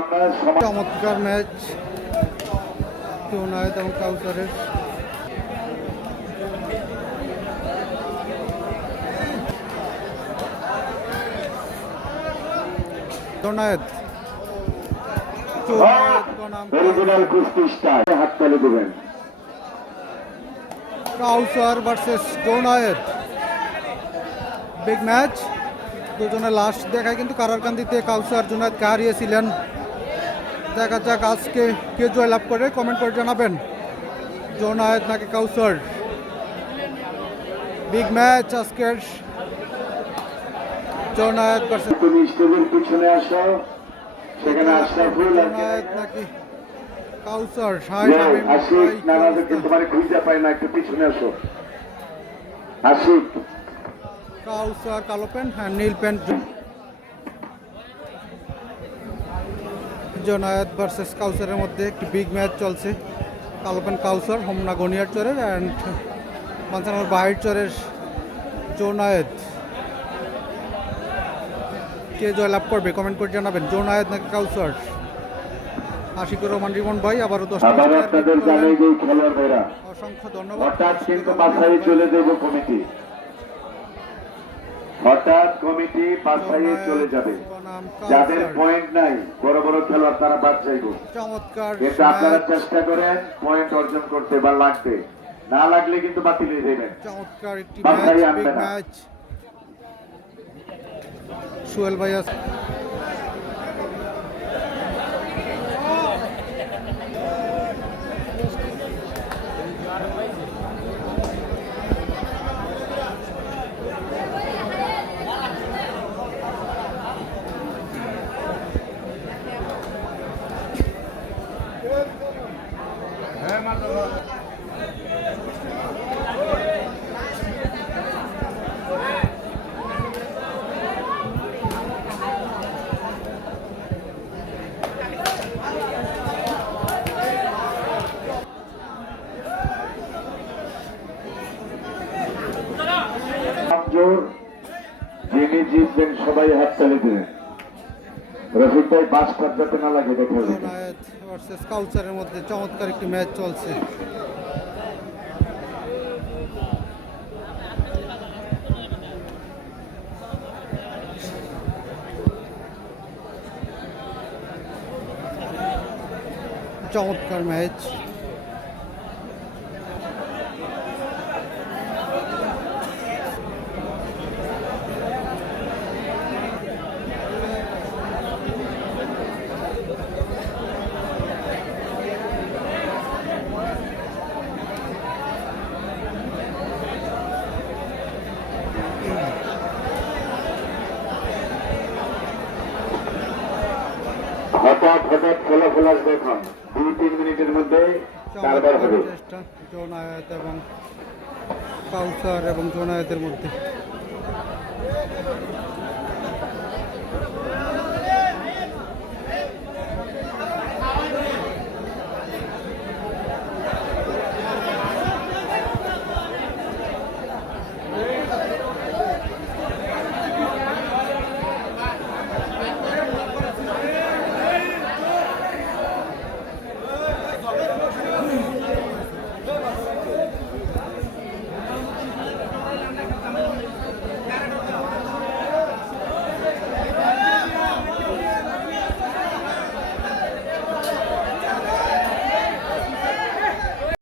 আপনারা চমৎকার ম্যাচ জোনায়েদ এবং কাউসারের। জোনায়েদ বনাম অরিজিনাল কুস্তি স্টাইল হাততালি দিবেন। কাউসার ভার্সেস জোনায়েদ, বিগ ম্যাচ। দুজনের লাস্ট দেখায় কিন্তু কারারকান্দিতে কাউসার জোনায়েদকে হারিয়েছিলেন। দেখা যাক আজকে কে জয়লাভ করে, কমেন্ট করে জানাবেন। জোনায়েদ নাকি কাউসার, বিগ ম্যাচ আজকের। জোনায়েদ ভার্সেস তুমি স্টেজের পিছনে আসো, সেখানে আশরাফুল জোনায়েদ নাকি কাউসার। আশিক নানাদেরকে তোমার খুঁজে পাই না, একটু পিছনে আসো। আশিক কাউসার কালো প্যান্ট, হ্যাঁ নীল প্যান্ট। জোনায়েদ ভার্সেস কাউসারের মধ্যে একটি বিগ ম্যাচ চলছে। কালো প্যান্ট কাউসার হোমনা গনিয়ার চরের অ্যান্ড মানসানগর বাহির চরের জোনায়েদ। কে জয়লাভ করবে কমেন্ট করে জানাবেন। জোনায়েদ নাকি কাউসার। আশিকুর রহমান রিমন ভাই আবারও 10 টাকা আপনাদের জানাই যে খেলোয়াড়রা অসংখ্য ধন্যবাদ। হঠাৎ কিন্তু বাছাই চলে যাবে কমিটি, হঠাৎ কমিটি বাছাইয়ে চলে যাবে। যাদের পয়েন্ট নাই বড় বড় খেলোয়াড় তারা বাদ যাইব। চমৎকার কিন্তু আপনারা চেষ্টা করেন পয়েন্ট অর্জন করতে, বা লাগবে না লাগলে কিন্তু বাতিল হয়ে যাবেন। চমৎকার একটি বাছাই ম্যাচ, আনবে বিগ না। ম্যাচ। সোহেল ভাই যিনি জিতবেন সবাই হাততালি দেবেন। রফিক ভাই বাস যাতে না লাগে দেখে। জোনায়েদ ভার্সেস কাউসারের মধ্যে চমৎকার একটি ম্যাচ চলছে। চমৎকার ম্যাচ। হঠাৎ হঠাৎ ফলাফল আসবে এখন 2-3 মিনিটের মধ্যে কারবার হবে। চেষ্টা জোনায়েদ এবং কাউসার এবং জোনায়েদের মধ্যে।